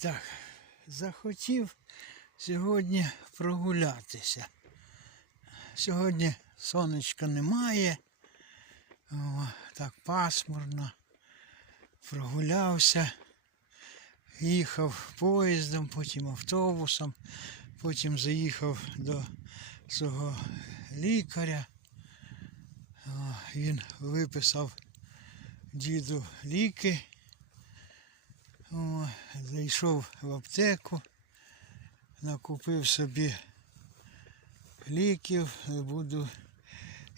Так, захотів сьогодні прогулятися. Сьогодні сонечка немає. О, так пасмурно. Прогулявся. Їхав поїздом, потім автобусом, потім заїхав до свого лікаря. О, він виписав діду ліки. О, зайшов в аптеку, накупив собі ліків, буду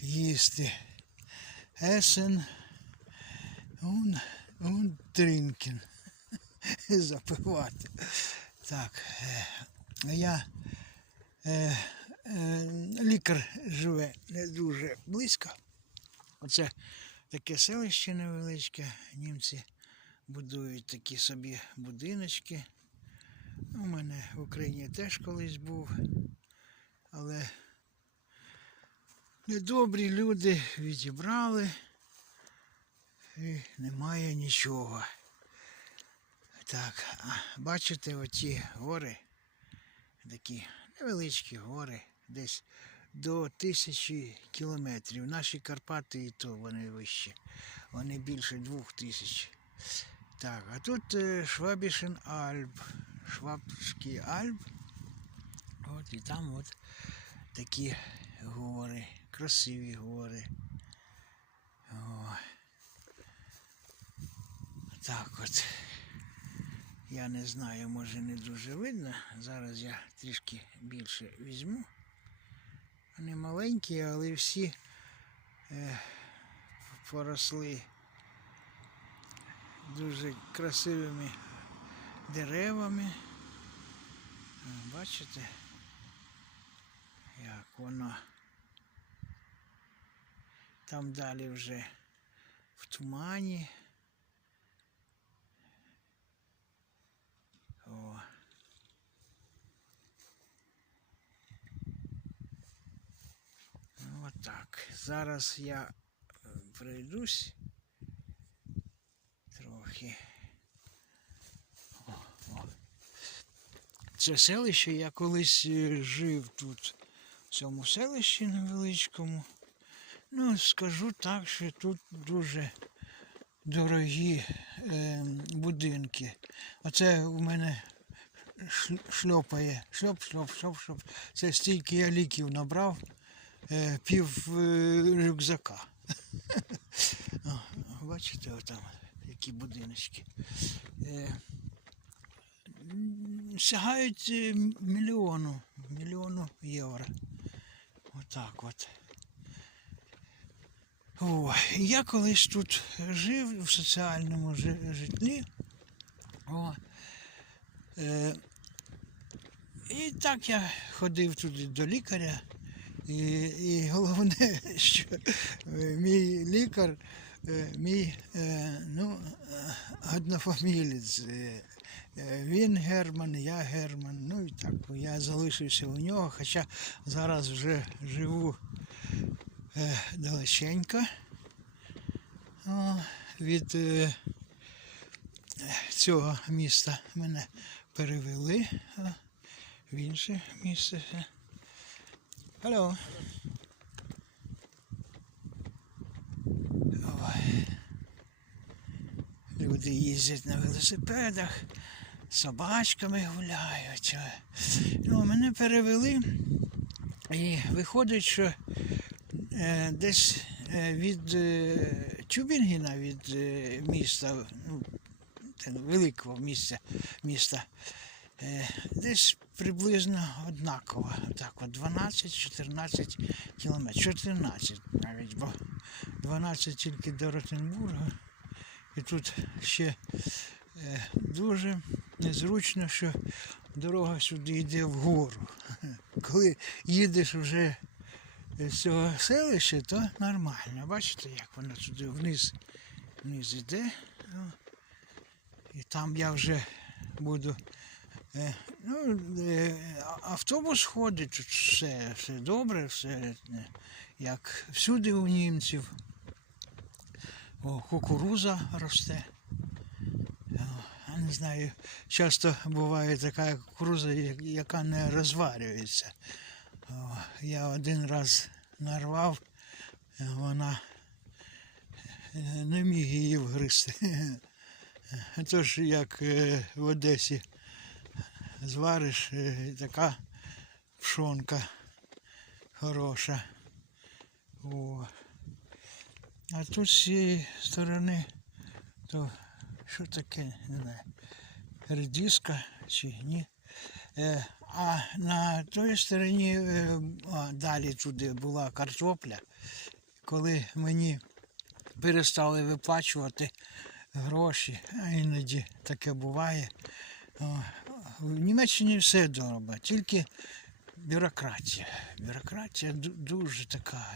їсти. Есен он, он тринкін запивати. Так, е, я е, е, лікар живе не дуже близько. Оце таке селище невеличке, німці будують такі собі будиночки. У мене в Україні теж колись був, але недобрі люди відібрали і немає нічого. Так, а бачите оті гори, такі невеличкі гори, десь до тисячі кілометрів. Наші Карпати і то вони вищі. Вони більше двох тисяч. Так, а тут е, Швабішен Альб. Швабський Альб. От і там от такі гори, красиві гори. О. Так от. Я не знаю, може не дуже видно. Зараз я трішки більше візьму. Вони маленькі, але всі е, поросли дуже красивими деревами. О, Бачите, як воно там далі вже в тумані. О. Ну, отак. Зараз я пройдусь трохи. О, о. Це селище я колись е, жив тут, в цьому селищі невеличкому. Ну, скажу так, що тут дуже дорогі е, будинки. Оце у мене шльопає. Шльоп, шльоп, шльоп, шльоп. Це стільки я ліків набрав, е, пів е, рюкзака. Бачите, отам які будиночки. Е, сягають е, мільйону, мільйону євро. Отак от. О, я колись тут жив в соціальному жи- житлі. О, е, і так я ходив туди до лікаря. І, і головне, що е, мій лікар, мій е, ну, е, однофамілець. е, е, Він Герман, я Герман. Ну і так я залишився у нього, хоча зараз вже живу е, далеченько від е, цього міста мене перевели в інше місце. Алло. Люди їздять на велосипедах, собачками гуляють. Ну, мене перевели, і виходить, що е, десь е, від е, Тюбінгена, від е, міста, ну, великого місця, міста, е, десь приблизно однаково. Так, от 12-14 кілометрів. 14 навіть, бо 12 тільки до Ротенбурга. І тут ще е, дуже незручно, що дорога сюди йде вгору. Коли їдеш вже з цього селища, то нормально. Бачите, як воно сюди вниз, вниз іде. О. І там я вже буду. Е, ну, е, автобус ходить, все, все добре, все як всюди у німців. О, кукуруза росте. О, а не знаю, часто буває така кукуруза, яка не розварюється. Я один раз нарвав, е, вона е, не міг її вгризти. Тож, як е, в Одесі звариш, е, така пшонка хороша. О. А тут з цієї сторони, то що таке, не знаю, редиска чи ні. Е, а на той стороні, е, далі туди була картопля. Коли мені перестали виплачувати гроші, а іноді таке буває. В Німеччині все дорого, тільки бюрократія. Бюрократія дуже така.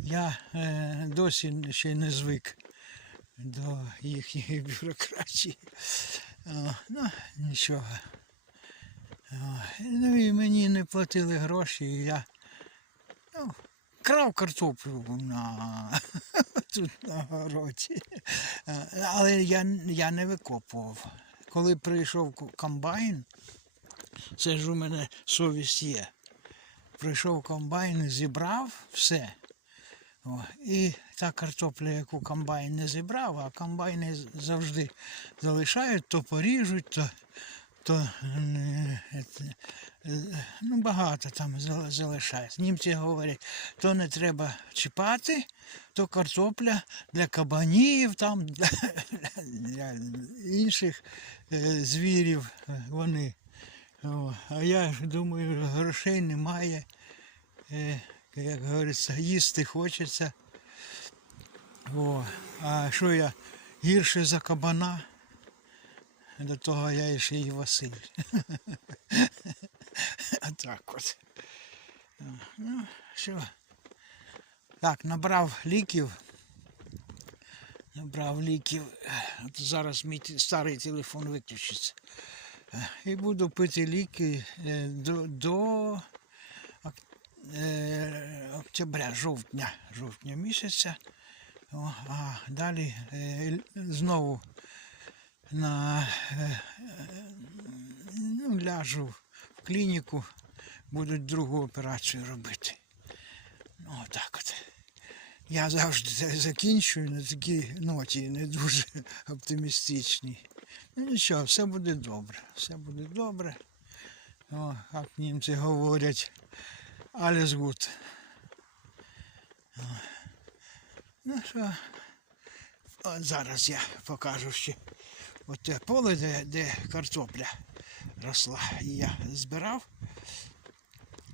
Я е, досі ще не звик до їхньої бюрократії. О, ну, нічого. О, ну і мені не платили гроші, і я ну, крав картоплю на, тут на городі. Е, Але я, я не викопував. Коли прийшов комбайн, це ж у мене совість є. Прийшов комбайн, зібрав все. О, і та картопля, яку комбайн не зібрав, а комбайни завжди залишають, то поріжуть, то, то е, ет- е, ну, багато там зал- залишається. Німці говорять, то не треба чіпати, то картопля для кабанів, там, для, інших е, звірів е, вони. А я думаю, грошей немає. Е, як говориться, їсти хочеться. О, а що я гірше за кабана? До того я ще й Василь. А так от. Ну, що? Так, набрав ліків. Набрав ліків. Зараз мій старий телефон виключиться. І буду пити ліки е, до, до е, октября, жовтня, жовтня місяця. А далі е, знову на, ну, ляжу в клініку, будуть другу операцію робити. Ну, отак от. Я завжди закінчую на такій ноті, не дуже оптимістичній. Ну нічого, все буде добре. Все буде добре. О, як німці говорять, alles gut. Ну що, от зараз я покажу ще от те поле, де, де картопля росла. І я збирав.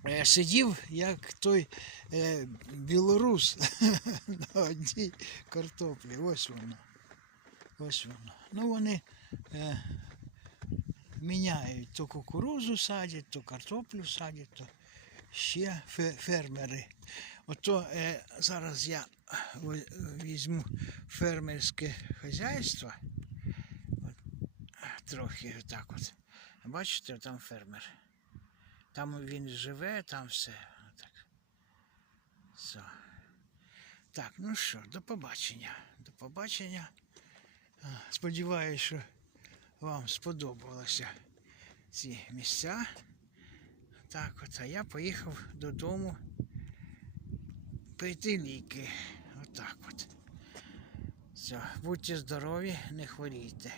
Е, Сидів, як той е, білорус на одній картоплі. Ось воно. Ось воно. Ну вони е, міняють то кукурузу садять, то картоплю садять, то ще фермери. Ото е, зараз я візьму фермерське хазяйство. Трохи отак от. Бачите, там фермер. Там він живе, там все. Отак. Все. Так, ну що, до побачення. До побачення. Сподіваюсь, що вам сподобалися ці місця. Так от, а я поїхав додому пити ліки. Отак от. Все, будьте здорові, не хворійте.